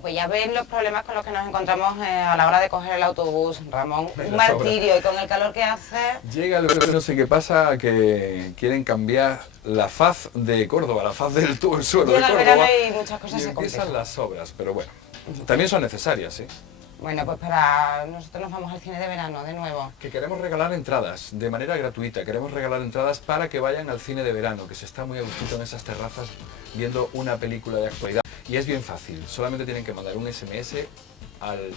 Bueno, pues ya ven los problemas con los que nos encontramos a la hora de coger el autobús, Ramón. Un Las martirio y con el calor que hace... Llega el verano, no sé qué pasa, que quieren cambiar la faz de Córdoba, la faz del suelo de Llega el Córdoba. verano y muchas cosas Y se empiezan complican. las obras, pero bueno, también son necesarias, ¿eh? Bueno, pues para nosotros nos vamos al cine de verano de nuevo. Que queremos regalar entradas de manera gratuita, queremos regalar entradas para que vayan al cine de verano, que se está muy a gustito en esas terrazas viendo una película de actualidad. Y es bien fácil, solamente tienen que mandar un SMS al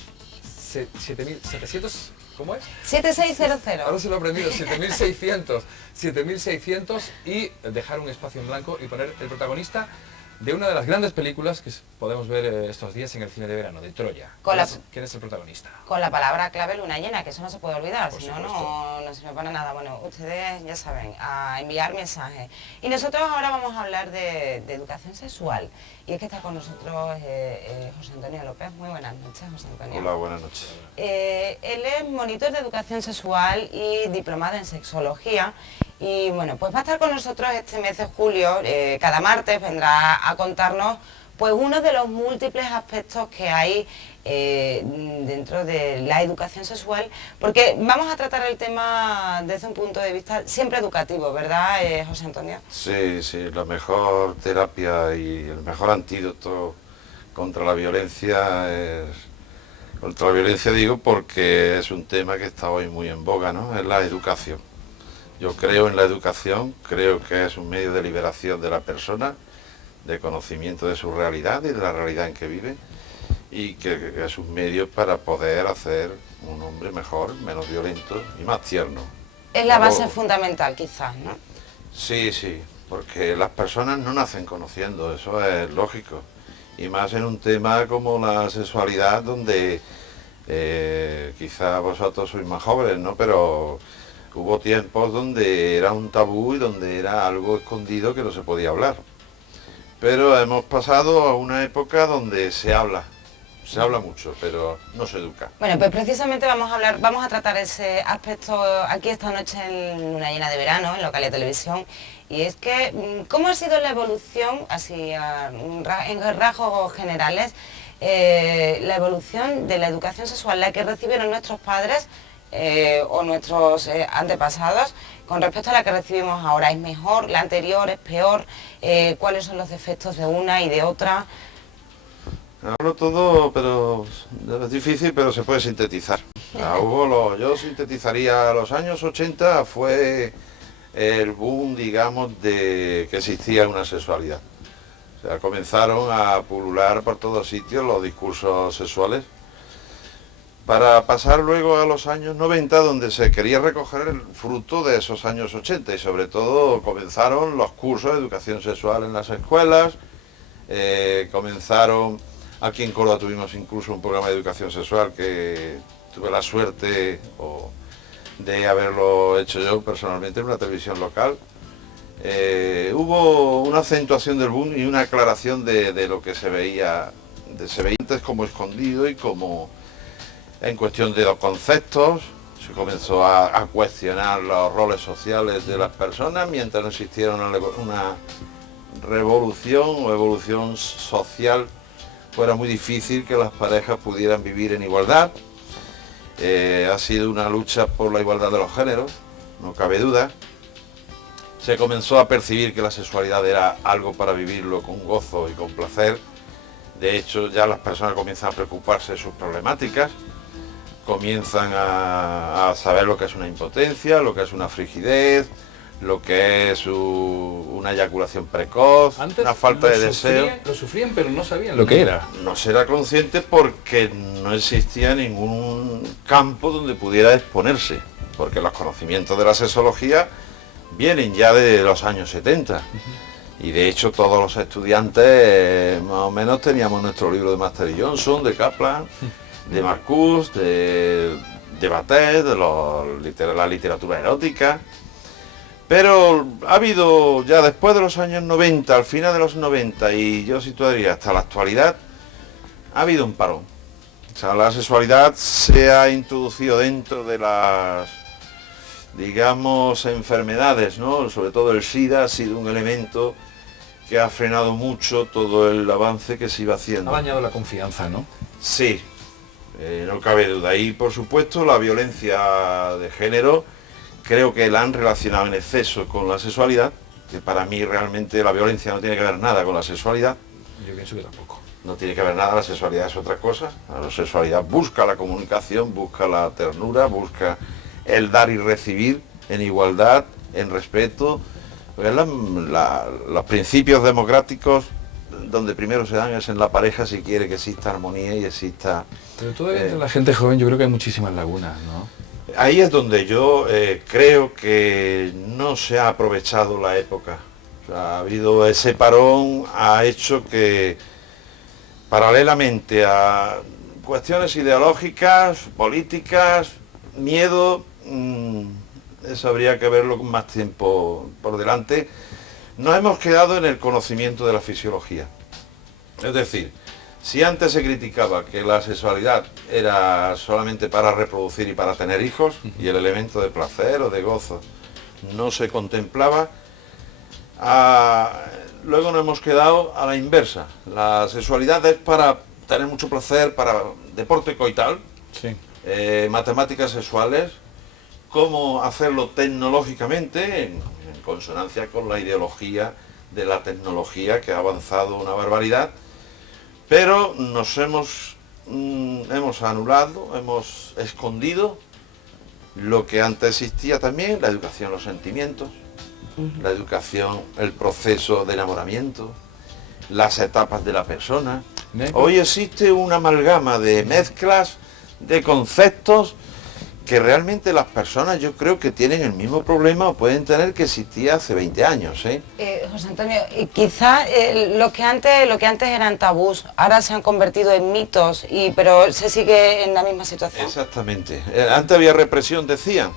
7700, ¿cómo es? 7600. Ahora se lo he aprendido, 7600 y dejar un espacio en blanco y poner el protagonista de una de las grandes películas que podemos ver estos días en el cine de verano, de Troya. ¿Quién es el protagonista? Con la palabra clave luna llena, que eso no se puede olvidar, Por si no, supuesto. no sirve para nada. Bueno, ustedes ya saben, a enviar mensajes. Y nosotros ahora vamos a hablar de educación sexual. Y es que está con nosotros José Antonio López. Muy buenas noches, José Antonio. Hola, buenas noches. Él es monitor de educación sexual y diplomado en sexología. Y bueno, pues va a estar con nosotros este mes de julio. Cada martes vendrá a contarnos pues uno de los múltiples aspectos que hay dentro de la educación sexual, porque vamos a tratar el tema desde un punto de vista siempre educativo, ¿verdad, José Antonio? Sí, la mejor terapia y el mejor antídoto contra la violencia es... Contra la violencia digo porque es un tema que está hoy muy en boga, ¿no? Es la educación. Yo creo en la educación, creo que es un medio de liberación de la persona, de conocimiento de su realidad y de la realidad en que vive, y que es un medio para poder hacer un hombre mejor, menos violento y más tierno. Es la base fundamental, quizás, ¿no? Sí, porque las personas no nacen conociendo, eso es lógico, y más en un tema como la sexualidad, donde quizá vosotros sois más jóvenes, ¿no? Pero hubo tiempos donde era un tabú y donde era algo escondido que no se podía hablar. Pero hemos pasado a una época donde se habla mucho, pero no se educa. Bueno, pues precisamente vamos a tratar ese aspecto aquí esta noche en Luna Llena de Verano, en Localia Televisión, y es que, ¿cómo ha sido la evolución, así en rasgos generales, la evolución de la educación sexual, la que recibieron nuestros padres o nuestros antepasados, con respecto a la que recibimos ahora? ¿Es mejor? ¿La anterior es peor? ¿Cuáles son los defectos de una y de otra? Hablo todo, pero es difícil, pero se puede sintetizar. Yo sintetizaría los años 80, fue el boom, digamos, de que existía una sexualidad. O sea, comenzaron a pulular por todos sitios los discursos sexuales, para pasar luego a los años 90, donde se quería recoger el fruto de esos años 80, y sobre todo comenzaron los cursos de educación sexual en las escuelas, comenzaron, aquí en Córdoba tuvimos incluso un programa de educación sexual que tuve la suerte de haberlo hecho yo personalmente en una televisión local. Hubo una acentuación del boom y una aclaración de lo que se veía antes como escondido y como... En cuestión de los conceptos, se comenzó a cuestionar los roles sociales de las personas, mientras no existiera una revolución o evolución social, fuera muy difícil que las parejas pudieran vivir en igualdad. Ha sido una lucha por la igualdad de los géneros, no cabe duda. Se comenzó a percibir que la sexualidad era algo para vivirlo con gozo y con placer. De hecho, ya las personas comienzan a preocuparse de sus problemáticas, comienzan a saber lo que es una impotencia, lo que es una frigidez, lo que es una eyaculación precoz, una falta de deseo. Lo sufrían, pero no sabían lo que era. No se era consciente porque no existía ningún campo donde pudiera exponerse, porque los conocimientos de la sexología vienen ya de los años 70. Y de hecho todos los estudiantes más o menos teníamos nuestro libro de Master y Johnson, de Kaplan, de Marcuse, de Batet, de la literatura erótica. Pero ha habido, ya después de los años 90, al final de los 90, y yo situaría hasta la actualidad, ha habido un parón. O sea, la sexualidad se ha introducido dentro de las, digamos, enfermedades, ¿no? Sobre todo el SIDA ha sido un elemento que ha frenado mucho todo el avance que se iba Ha haciendo. dañado la confianza, ¿no? Sí, no cabe duda. Y por supuesto la violencia de género creo que la han relacionado en exceso con la sexualidad, que para mí realmente la violencia no tiene que ver nada con la sexualidad. Yo pienso que tampoco. No tiene que ver nada, la sexualidad es otra cosa. La sexualidad busca la comunicación, busca la ternura, busca el dar y recibir en igualdad, en respeto. Pues los principios democráticos donde primero se dan es en la pareja si quiere que exista armonía y exista... Pero todavía entre la gente joven yo creo que hay muchísimas lagunas, ¿no? Ahí es donde yo creo que no se ha aprovechado la época. O sea, ha habido ese parón, ha hecho que paralelamente a cuestiones ideológicas, políticas, miedo, eso habría que verlo con más tiempo por delante. Nos hemos quedado en el conocimiento de la fisiología. Es decir, si antes se criticaba que la sexualidad era solamente para reproducir y para tener hijos, y el elemento de placer o de gozo no se contemplaba, luego nos hemos quedado a la inversa. La sexualidad es para tener mucho placer, para deporte coital, Sí. matemáticas sexuales, cómo hacerlo tecnológicamente, en consonancia con la ideología de la tecnología que ha avanzado una barbaridad, pero nos hemos anulado, hemos escondido lo que antes existía también, la educación, los sentimientos, la educación, el proceso de enamoramiento, las etapas de la persona. Hoy existe una amalgama de mezclas, de conceptos, que realmente las personas yo creo que tienen el mismo problema o pueden tener que existía hace 20 años. José Antonio, y quizá lo que antes eran tabús, ahora se han convertido en mitos, pero se sigue en la misma situación. Exactamente. Antes había represión, decían.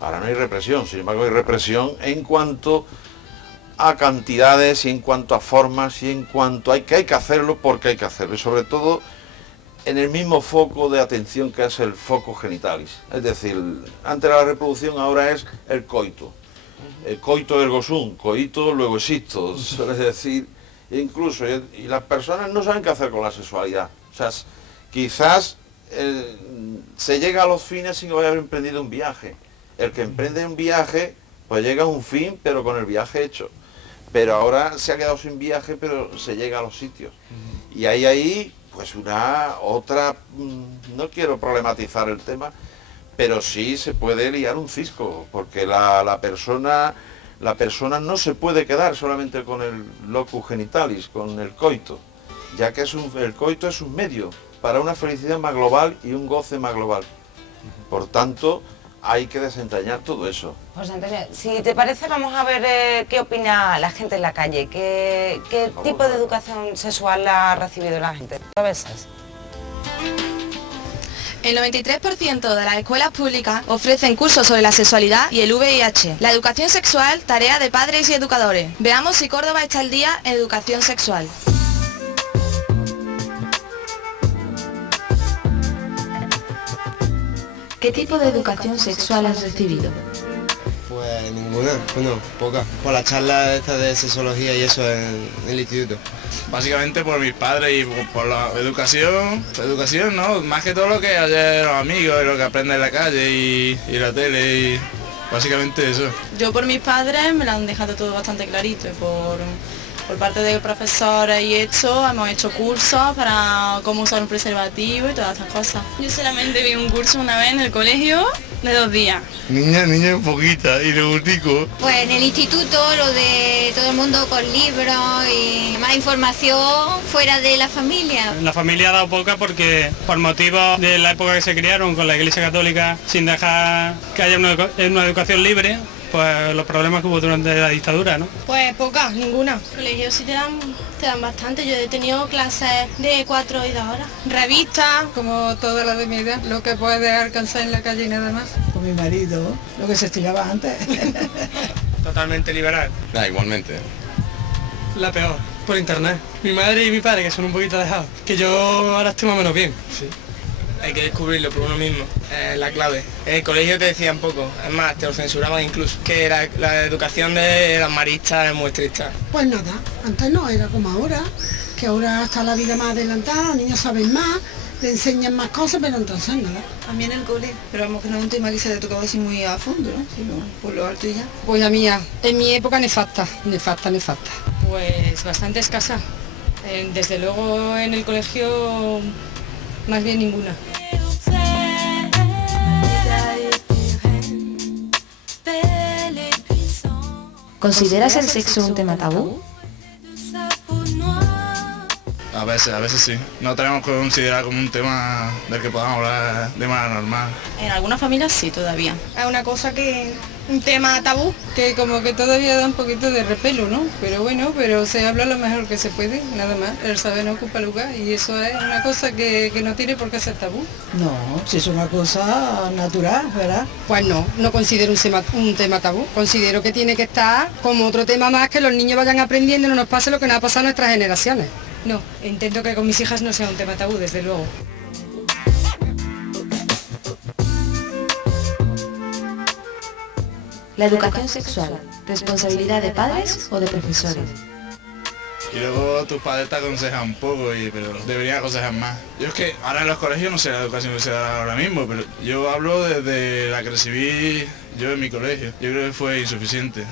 Ahora no hay represión, sin embargo hay represión en cuanto a cantidades y en cuanto a formas y en cuanto a que hay que hacerlo porque hay que hacerlo. Y sobre todo en el mismo foco de atención que es el foco genitalis. Es decir, antes de la reproducción ahora es el coito. El coito ergo sum, coito luego existo. Es decir, incluso, y las personas no saben qué hacer con la sexualidad. O sea, quizás se llega a los fines sin haber emprendido un viaje. El que emprende un viaje, pues llega a un fin, pero con el viaje hecho. Pero ahora se ha quedado sin viaje, pero se llega a los sitios. Y hay ahí pues no quiero problematizar el tema, pero sí se puede liar un cisco, porque la persona no se puede quedar solamente con el locus genitalis, con el coito, ya que el coito es un medio para una felicidad más global y un goce más global. Por tanto, hay que desentrañar todo eso. José Antonio, si te parece, vamos a ver qué opina la gente en la calle, qué tipo de educación sexual ha recibido la gente. ¿Lo ves? El 93% de las escuelas públicas ofrecen cursos sobre la sexualidad y el VIH. La educación sexual, tarea de padres y educadores. Veamos si Córdoba está al día en educación sexual. ¿Qué tipo de educación sexual has recibido? Pues ninguna, bueno, poca. Por la charla esta de sexología y eso en el instituto. Básicamente por mis padres y por la educación, ¿no? Más que todo lo que ayer los amigos y lo que aprende en la calle y la tele y básicamente eso. Yo por mis padres me lo han dejado todo bastante clarito y por parte de profesores y esto hemos hecho cursos para cómo usar un preservativo y todas estas cosas. Yo solamente vi un curso una vez en el colegio de 2 días. Niña poquita y lo último. Pues en el instituto lo de todo el mundo con libros y más información fuera de la familia. La familia ha dado poca porque por motivos de la época que se criaron con la Iglesia Católica sin dejar que haya una educación libre, pues los problemas que hubo durante la dictadura, ¿no? Pues pocas, ninguna. En el colegio sí te dan bastante. Yo he tenido clases de 4 y 2 horas. Revistas. Como toda la de mi edad, lo que puede alcanzar en la calle y nada más. Con mi marido, lo que se estilaba antes. Totalmente liberal. Igualmente. La peor, por internet. Mi madre y mi padre, que son un poquito dejados. Que yo ahora estoy más o menos bien. Sí. Hay que descubrirlo por uno mismo, es la clave. En el colegio te decían poco, es más, te lo censuraban incluso, que la educación de las maristas es muy estricta. Pues nada, antes no era como ahora, que ahora está la vida más adelantada, los niños saben más, le enseñan más cosas, pero entonces nada. También en el cole, pero vamos que no es un tema que se haya tocado así muy a fondo, ¿no? Sino por lo alto y ya. Pues a mí, en mi época nefasta. Pues bastante escasa. Desde luego en el colegio más bien ninguna. ¿Consideras el sexo un tema tabú? A veces sí. No tenemos que considerar como un tema del que podamos hablar de manera normal. En algunas familias sí, todavía. Es una cosa que... un tema tabú. Que como que todavía da un poquito de repelo, ¿no? Pero bueno, se habla lo mejor que se puede, nada más. El saber no ocupa lugar y eso es una cosa que no tiene por qué ser tabú. No, si es una cosa natural, ¿verdad? Pues no considero un tema tabú. Considero que tiene que estar como otro tema más, que los niños vayan aprendiendo y no nos pase lo que nos ha pasado a nuestras generaciones. No, intento que con mis hijas no sea un tema tabú, desde luego. La educación sexual, ¿responsabilidad de padres o de profesores? Y luego tus padres te aconsejan un poco, pero deberían aconsejar más. Yo es que ahora en los colegios no sé la educación que se da ahora mismo, pero yo hablo desde la que recibí yo en mi colegio. Yo creo que fue insuficiente.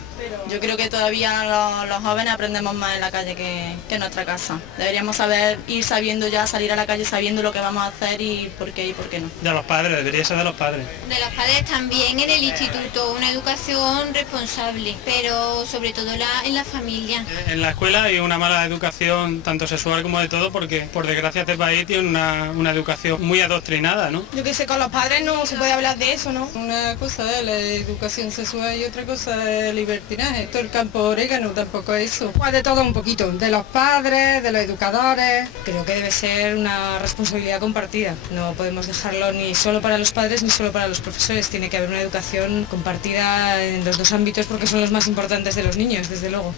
Yo creo que todavía los jóvenes aprendemos más en la calle que en nuestra casa. Deberíamos ir sabiendo ya, salir a la calle sabiendo lo que vamos a hacer y por qué no. De los padres, debería ser de los padres. De los padres también en el instituto, una educación responsable, pero sobre todo en la familia. En la escuela hay una mala educación, tanto sexual como de todo, porque por desgracia este país tiene una educación muy adoctrinada, ¿no? Yo que sé, con los padres no se puede hablar de eso, ¿no? Una cosa es la educación sexual y otra cosa es el libertinaje. Esto el campo orégano tampoco es eso. Pues de todo un poquito, de los padres, de los educadores. Creo que debe ser una responsabilidad compartida. No podemos dejarlo ni solo para los padres ni solo para los profesores. Tiene que haber una educación compartida en los dos ámbitos porque son los más importantes de los niños, desde luego.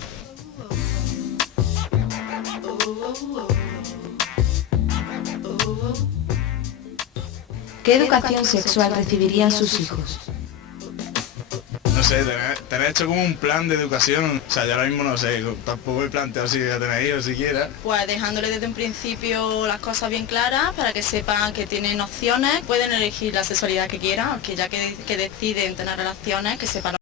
¿Qué educación sexual recibirían sus hijos? No sé, tener hecho como un plan de educación. O sea, yo ahora mismo no sé, tampoco he planteado si voy a tener hijos siquiera. Pues dejándole desde un principio las cosas bien claras para que sepan que tienen opciones, pueden elegir la sexualidad que quieran, que ya que deciden tener relaciones, que sepan